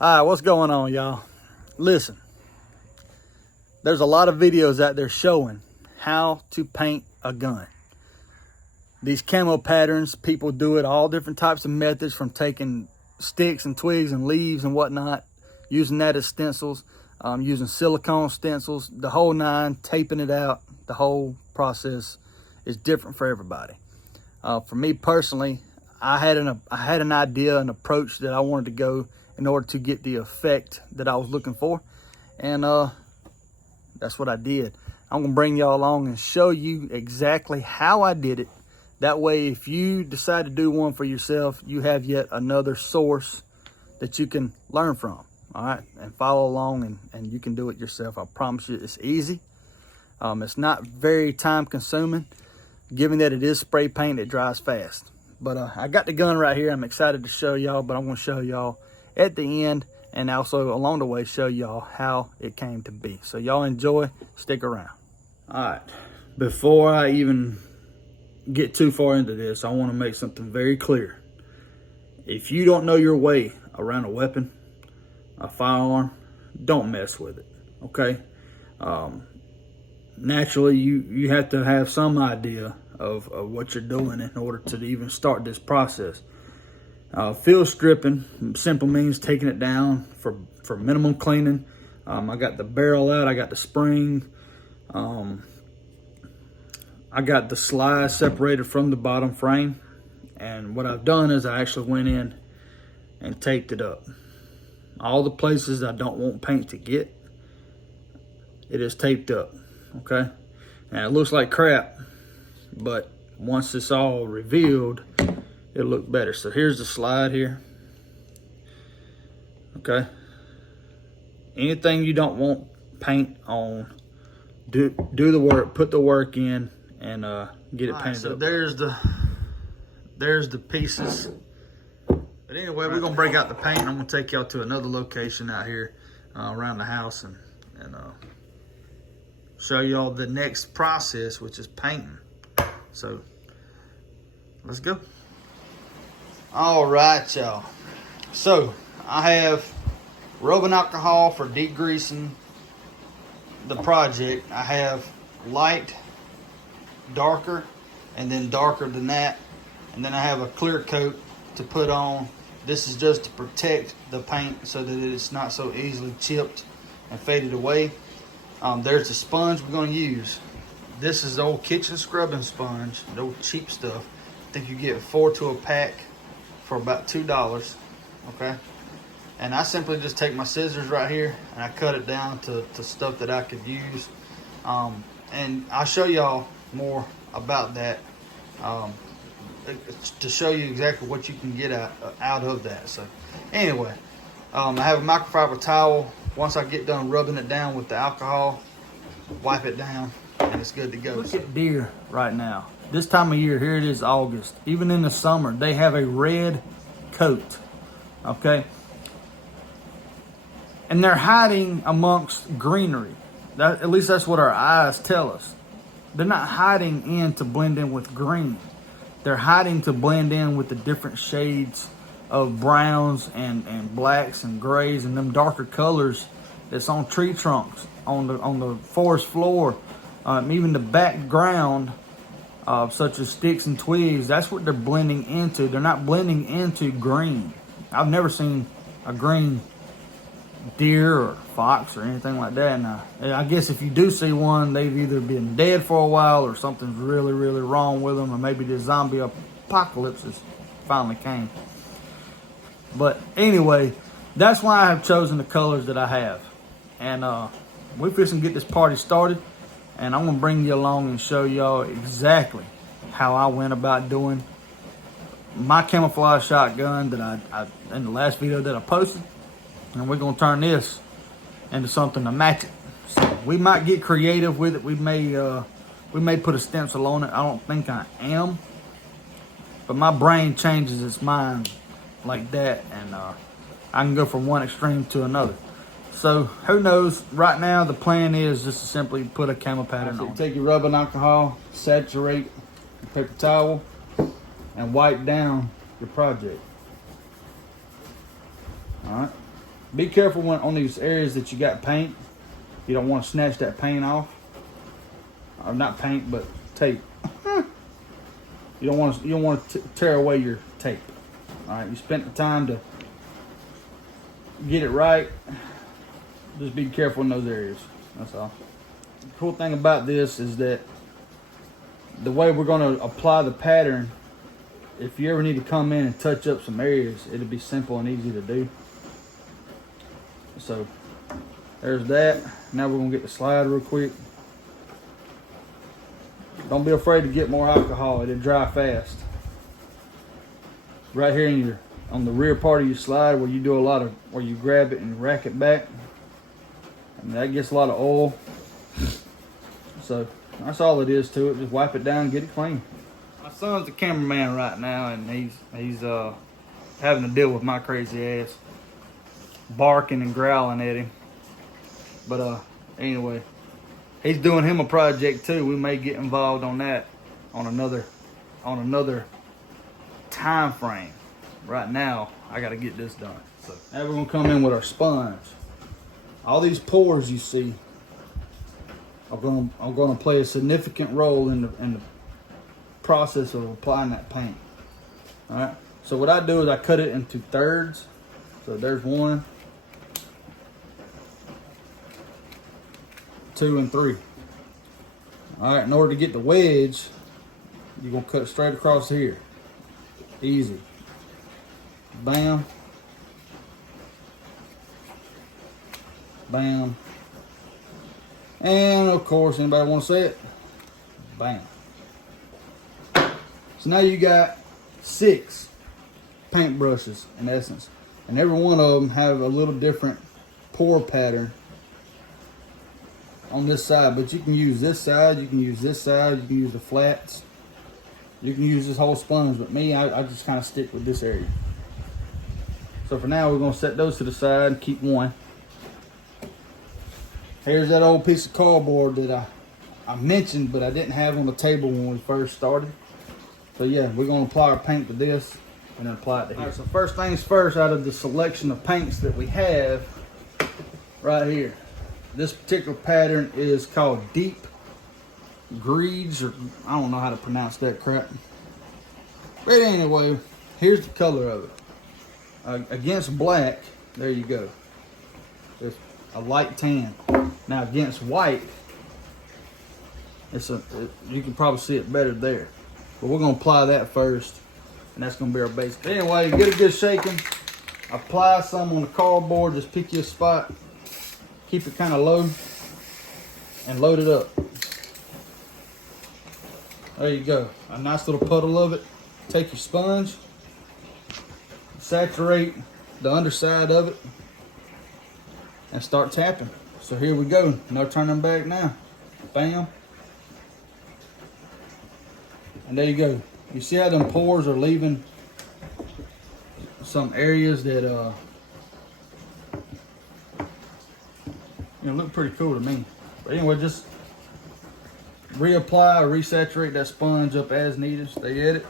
All right, what's going on, y'all? Listen, there's a lot of videos out there showing how to paint a gun. These camo patterns, people do it all different types of methods, from taking sticks and twigs and leaves and whatnot, using that as stencils, using silicone stencils, the whole nine, taping it out. The whole process is different for everybody. For me personally, I had an idea, an approach that I wanted to go in order to get the effect that I was looking for, and that's what I did. I'm gonna bring y'all along and show you exactly how I did it. That way, if you decide to do one for yourself, you have yet another source that you can learn from, all right, and follow along, and you can do it yourself. I promise you, it's easy. It's not very time consuming, given that it is spray paint. It dries fast. But I got the gun right here. I'm excited to show y'all, but I'm gonna show y'all at the end, and also along the way show y'all how it came to be. So y'all enjoy, stick around. All right, before I even get too far into this, I want to make something very clear. If you don't know your way around a weapon, a firearm, don't mess with it, okay? Naturally, you have to have some idea of what you're doing in order to even start this process. Field stripping simply means taking it down for minimum cleaning. I got the barrel out, I got the spring, I got the slide separated from the bottom frame, and what I've done is I actually went in and taped it up. All the places I don't want paint to get, it is taped up, okay? And it looks like crap, but once it's all revealed, it'll look better. So here's the slide here, okay? Anything you don't want paint on, do the work, put the work in, and get it painted so up. There's the pieces. But anyway, we're gonna break out the paint. I'm gonna take y'all to another location out here around the house and show y'all the next process, which is painting. So let's go. All right, y'all. So I have rubbing alcohol for degreasing the project. I have light, darker, and then darker than that. And then I have a clear coat to put on. This is just to protect the paint so that it's not so easily chipped and faded away. There's the sponge we're gonna use. This is the old kitchen scrubbing sponge, the old cheap stuff. I think you get 4 to a pack for about $2, okay? And I simply just take my scissors right here and I cut it down to stuff that I could use. And I'll show y'all more about that to show you exactly what you can get out of that. So anyway, I have a microfiber towel. Once I get done rubbing it down with the alcohol, wipe it down, and it's good to go. Look at deer right now. This time of year, here it is August. Even in the summer, they have a red coat, okay? And they're hiding amongst greenery. At least that's what our eyes tell us. They're not hiding in to blend in with green. They're hiding to blend in with the different shades of browns and blacks and grays and them darker colors that's on tree trunks, on the forest floor, even the background, such as sticks and twigs. That's what they're blending into. They're not blending into green. I've never seen a green deer or fox or anything like that. Now, I guess if you do see one, they've either been dead for a while or something's really, really wrong with them, or maybe the zombie apocalypse has finally came. But anyway, that's why I have chosen the colors that I have. And we're fixing to get this party started, and I'm gonna bring you along and show y'all exactly how I went about doing my camouflage shotgun that I in the last video that I posted. And we're gonna turn this into something to match it. So we might get creative with it. We may put a stencil on it. I don't think I am, but my brain changes its mind like that, and I can go from one extreme to another. So who knows? Right now the plan is just to simply put a camo pattern on. Take your rubbing alcohol, saturate your paper towel, and wipe down your project. All right. Be careful when on these areas that you got paint. You don't want to snatch that paint off. Or not paint, but tape. You don't want to tear away your tape. All right, you spent the time to get it right. Just be careful in those areas. That's all. The cool thing about this is that the way we're going to apply the pattern, if you ever need to come in and touch up some areas, it'll be simple and easy to do. So there's that. Now we're going to get the slide real quick. Don't be afraid to get more alcohol. It'll dry fast. Right here in your on the rear part of your slide where you do a lot of where you grab it and rack it back. And that gets a lot of oil. So that's all it is to it. Just wipe it down and get it clean. My son's the cameraman right now, and he's having to deal with my crazy ass barking and growling at him. But anyway, he's doing him a project too. We may get involved on that on another time frame. Right now, I got to get this done. So now we're gonna come in with our sponge. All these pores you see are gonna play a significant role in the process of applying that paint. All right. So what I do is I cut it into thirds. So there's 1, 2, and 3. All right. In order to get the wedge, you're gonna cut straight across here. Easy. Bam. Bam. And of course, anybody want to say it? Bam. So now you got 6 paint brushes in essence. And every one of them have a little different pour pattern on this side. But you can use this side, you can use this side, you can use the flats. You can use this whole sponge, but me, I just kind of stick with this area. So for now, we're going to set those to the side and keep one. Here's that old piece of cardboard that I mentioned, but I didn't have on the table when we first started. So yeah, we're going to apply our paint to this and then apply it to here. All right, so first things first, out of the selection of paints that we have right here, this particular pattern is called Deep Greaves, or I don't know how to pronounce that crap. But anyway, here's the color of it. Against black, there you go. It's a light tan. Now against white, you can probably see it better there. But we're gonna apply that first, and that's gonna be our base. Anyway, get a good shaking. Apply some on the cardboard. Just pick your spot. Keep it kind of low, and load it up. There you go. A nice little puddle of it. Take your sponge, saturate the underside of it, and start tapping. So here we go. No turning back now. Bam. And there you go. You see how them pores are leaving some areas that look pretty cool to me. But anyway, just reapply or resaturate that sponge up as needed. Stay at it.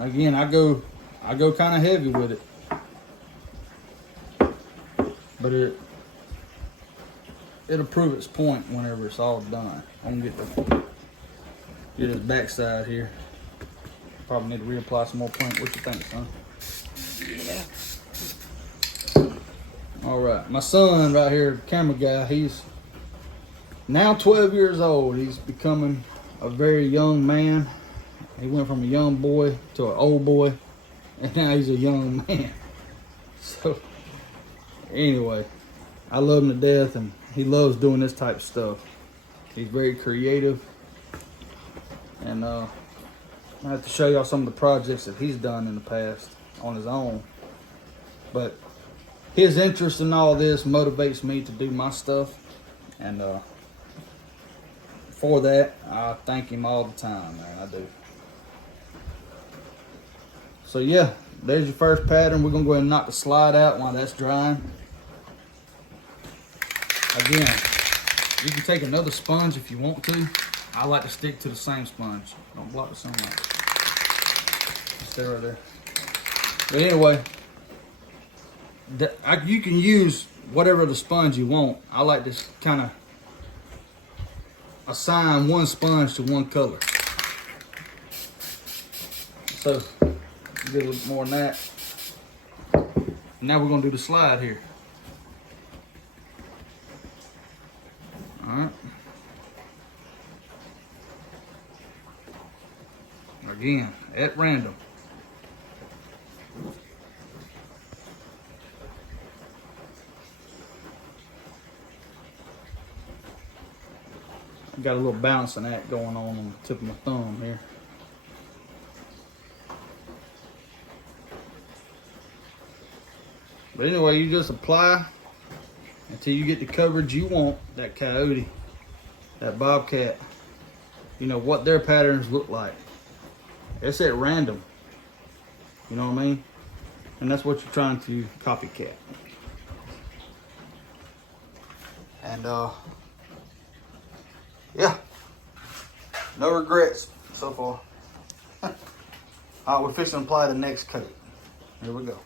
Again, I go kind of heavy with it, but it'll prove its point whenever it's all done. I'm gonna get this backside here. Probably need to reapply some more paint. What you think, son? Yeah. All right, my son right here, camera guy. He's now 12 years old. He's becoming a very young man. He went from a young boy to an old boy, and now he's a young man. So, anyway, I love him to death, and he loves doing this type of stuff. He's very creative, and I have to show y'all some of the projects that he's done in the past on his own. But his interest in all this motivates me to do my stuff, and for that, I thank him all the time, man. I do. So yeah, there's your first pattern. We're gonna go ahead and knock the slide out while that's drying. Again, you can take another sponge if you want to. I like to stick to the same sponge. Don't block the sunlight. Stay right there. But anyway, you can use whatever the sponge you want. I like to kind of assign one sponge to one color. So, get a little more than that. Now we're gonna do the slide here. All right. Again, at random. Got a little bouncing act going on the tip of my thumb here. But anyway, you just apply until you get the coverage you want. That coyote, that bobcat, you know what their patterns look like. It's at random. You know what I mean? And that's what you're trying to copycat. And yeah, no regrets so far. All right, we're fixing to apply the next coat. Here we go.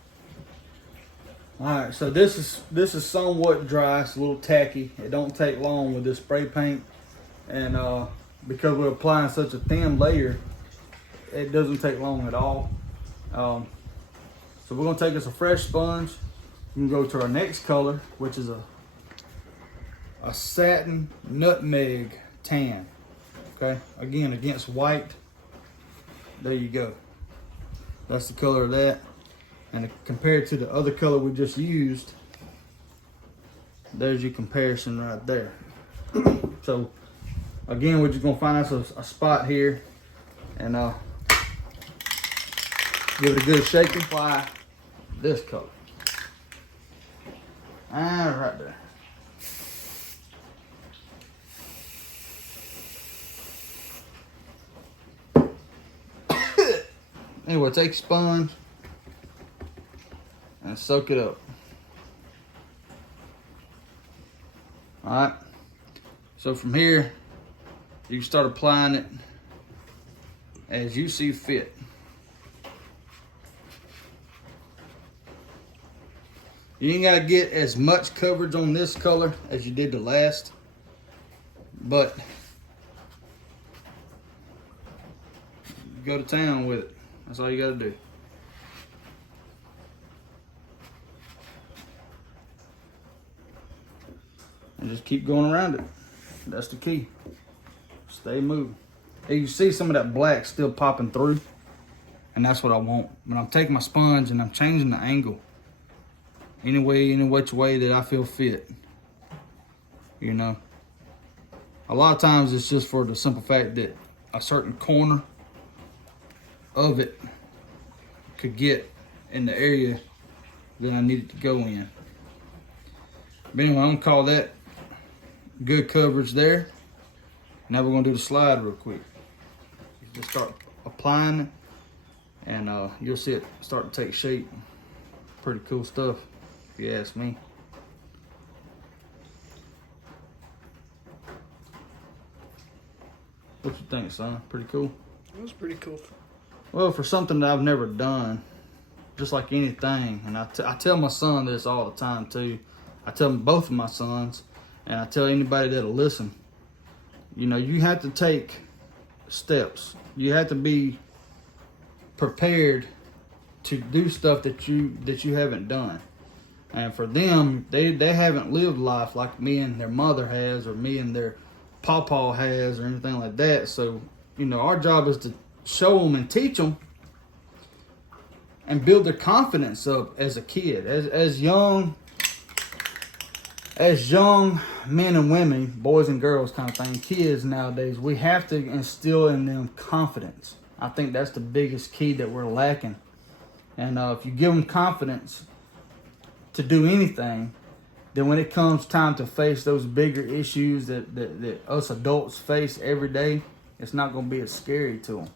All right, so this is somewhat dry. It's a little tacky. It don't take long with this spray paint, and because we're applying such a thin layer, it doesn't take long at all. So we're gonna take us a fresh sponge. We can go to our next color, which is a satin nutmeg tan. Okay, again against white. There you go. That's the color of that. And compared to the other color we just used, there's your comparison right there. So again, we're just gonna find us a spot here and give it a good shake and apply this color. And right there. Anyway, take a sponge and soak it up. All right. So from here, you can start applying it as you see fit. You ain't gotta get as much coverage on this color as you did the last, but go to town with it. That's all you gotta do. And just keep going around it. That's the key. Stay moving. And you see some of that black still popping through, and that's what I want. When I'm taking my sponge and I'm changing the angle, any which way that I feel fit. You know, a lot of times it's just for the simple fact that a certain corner of it could get in the area that I need it to go in. But anyway, I'm gonna call that good coverage there. Now we're gonna do the slide real quick. Just start applying it, and you'll see it start to take shape. Pretty cool stuff, if you ask me. What you think, son? Pretty cool? It was pretty cool. Well, for something that I've never done, just like anything, and I tell my son this all the time too. I tell both of my sons, and I tell anybody that'll listen, you know, you have to take steps. You have to be prepared to do stuff that you haven't done. And for them, they haven't lived life like me and their mother has, or me and their pawpaw has, or anything like that. So, you know, our job is to show them and teach them and build their confidence up as a kid, as young men and women, boys and girls kind of thing, kids nowadays. We have to instill in them confidence. I think that's the biggest key that we're lacking. And if you give them confidence to do anything, then when it comes time to face those bigger issues that us adults face every day, it's not going to be as scary to them.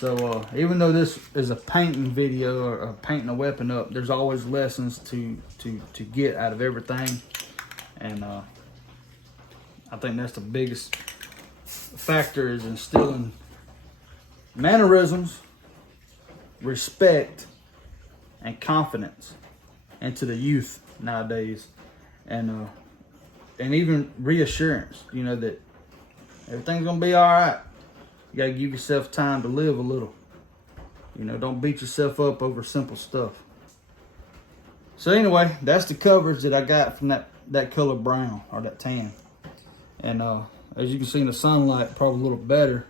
So even though this is a painting video or painting a weapon up, there's always lessons to get out of everything. And I think that's the biggest factor is instilling mannerisms, respect, and confidence into the youth nowadays, and even reassurance, you know, that everything's gonna be all right. You gotta give yourself time to live a little. You know, don't beat yourself up over simple stuff. So anyway, that's the coverage that I got from that color brown, or that tan. And as you can see in the sunlight, probably a little better.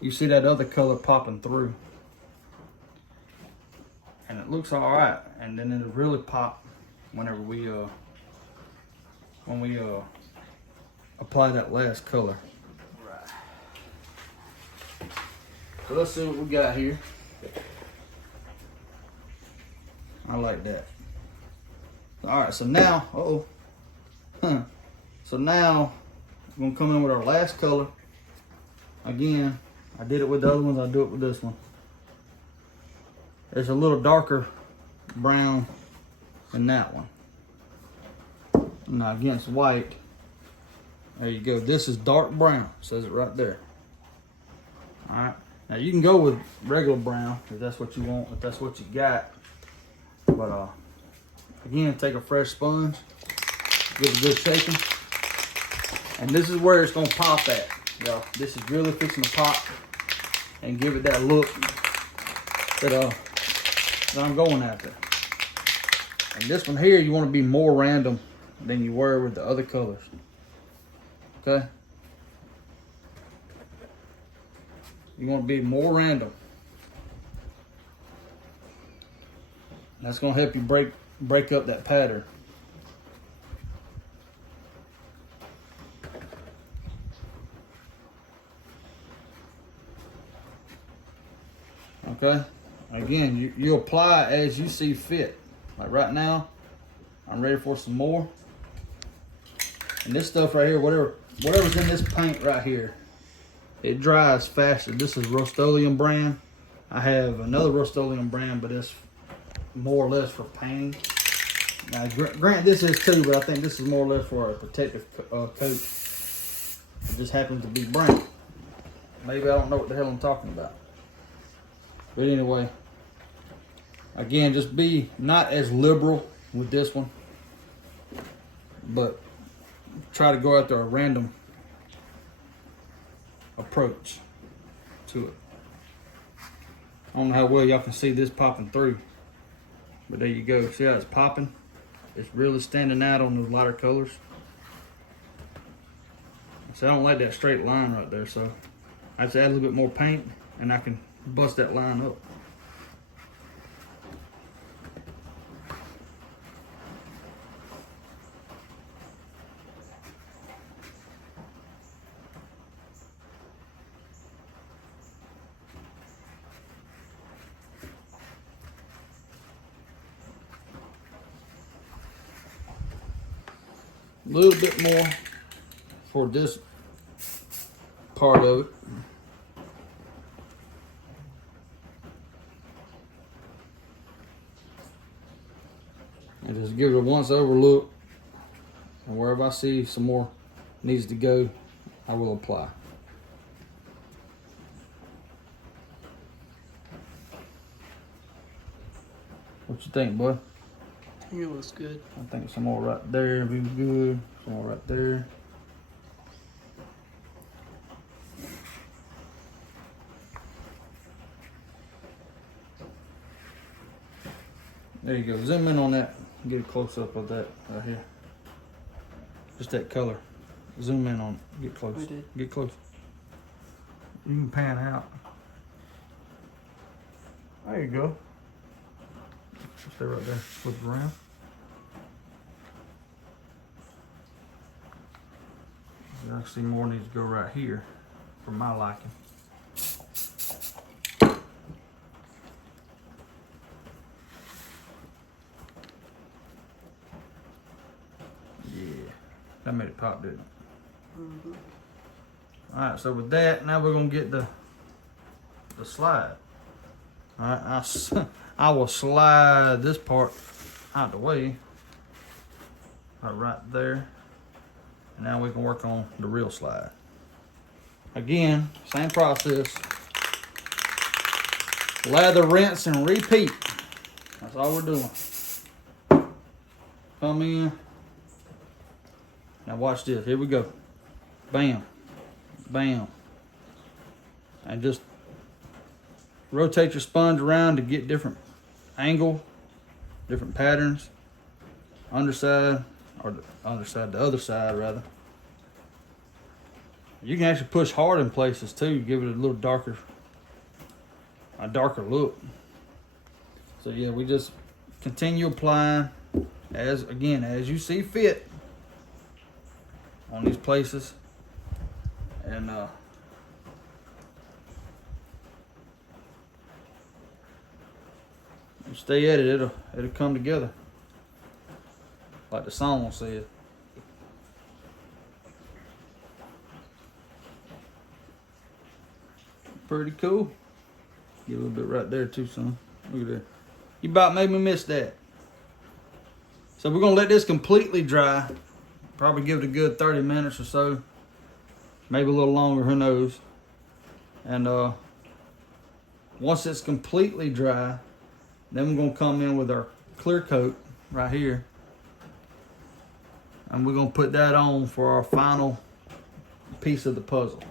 You see that other color popping through. And it looks all right. And then it'll really pop whenever we apply that last color. Right. So let's see what we got here. I like that. All right, so now, so now we're gonna come in with our last color. Again, I did it with the other ones, I'll do it with this one. It's a little darker brown than that one. Now against white, there you go. This is dark brown, says it right there. All right, now you can go with regular brown if that's what you want, if that's what you got. But again, take a fresh sponge, give it a good shaking. And this is where it's gonna pop at, y'all. This is really fixing to pop and give it that look that I'm going after. And this one here, you wanna be more random than you were with the other colors, okay? You wanna be more random. That's gonna help you break up that pattern. Okay, again, you apply as you see fit. Like right now, I'm ready for some more. And this stuff right here, whatever's in this paint right here, it dries faster. This is Rust-Oleum brand. I have another Rust-Oleum brand, but it's more or less for painting. Now, grant this is too, but I think this is more or less for a protective coat. It just happens to be brown. Maybe I don't know what the hell I'm talking about. But anyway, again, just be not as liberal with this one, but try to go after a random approach to it. I don't know how well y'all can see this popping through, but there you go. See how it's popping? It's really standing out on those lighter colors. So I don't like that straight line right there, so I just add a little bit more paint and I can bust that line up. A little bit more for this part of it. And just give it a once over look. And wherever I see some more needs to go, I will apply. What you think, bud? I think it looks good. I think some more right there would be good. Some more right there. There you go. Zoom in on that. Get a close up of that right here. Just that color. Zoom in on it. Get close. We did. Get close. You can pan out. There you go. Stay right there. Flip it around. I see more needs to go right here for my liking. Yeah, that made it pop, didn't it? Mm-hmm. All right, so with that, now we're gonna get the slide. All right, I will slide this part out of the way, right there. And now we can work on the real slide. Again, same process. Lather, rinse, and repeat. That's all we're doing. Come in. Now watch this. Here we go. Bam. Bam. And just rotate your sponge around to get different angle, different patterns. Underside, or the other side rather. You can actually push hard in places too, give it a little darker look. So yeah, we just continue applying as you see fit on these places, and you stay at it, it'll come together like the song said. Pretty cool. Get a little bit right there too, son. Look at that. You about made me miss that. So we're gonna let this completely dry. Probably give it a good 30 minutes or so. Maybe a little longer, who knows. And once it's completely dry, then we're gonna come in with our clear coat right here. And we're gonna put that on for our final piece of the puzzle.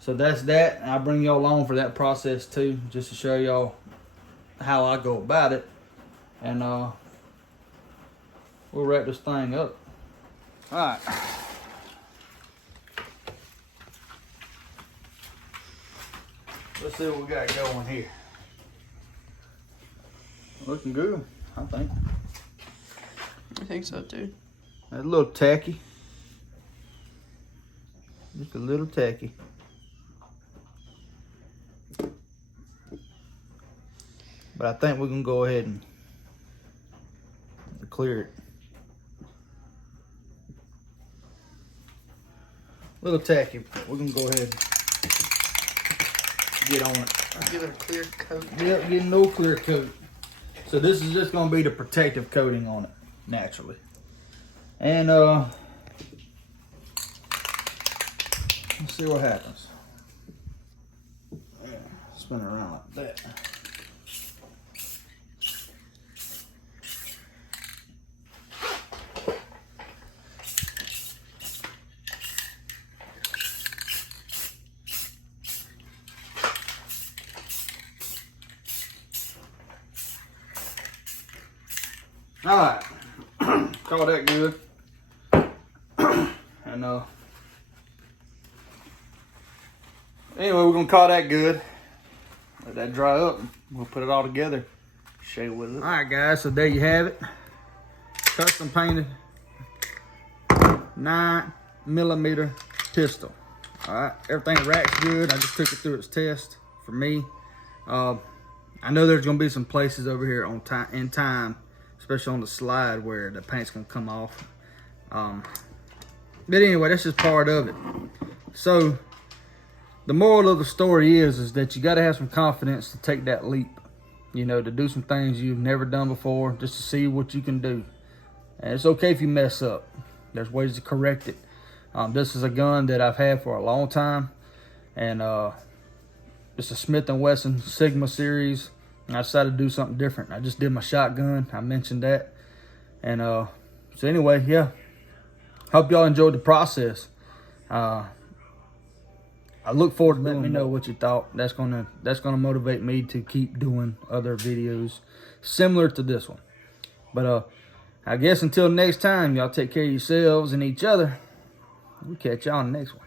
So that's that. I'll bring y'all along for that process too, just to show y'all how I go about it. And we'll wrap this thing up. All right. Let's see what we got going here. Looking good, I think. I think so too. That's a little tacky. Just a little tacky. But I think we're gonna go ahead and clear it. A little tacky, but we're gonna go ahead and get on it. Give it a clear coat. Yep, get no clear coat. So this is just gonna be the protective coating on it, naturally. And let's see what happens. Yeah, spin it around like that. All right, call that good. And anyway, we're gonna call that good. Let that dry up. We'll put it all together. Show you what it looks like. All right, guys. So there you have it. Custom painted 9mm pistol. All right, everything racks good. I just took it through its test for me. I know there's gonna be some places over here in time, especially on the slide where the paint's gonna come off. But anyway, that's just part of it. So the moral of the story is that you gotta have some confidence to take that leap. You know, to do some things you've never done before, just to see what you can do. And it's okay if you mess up. There's ways to correct it. This is a gun that I've had for a long time, and it's a Smith & Wesson Sigma series. And I decided to do something different. I just did my shotgun. I mentioned that. And so anyway, yeah. Hope y'all enjoyed the process. I look forward to letting me know what you thought. That's gonna motivate me to keep doing other videos similar to this one. But I guess until next time, y'all take care of yourselves and each other. We'll catch y'all on the next one.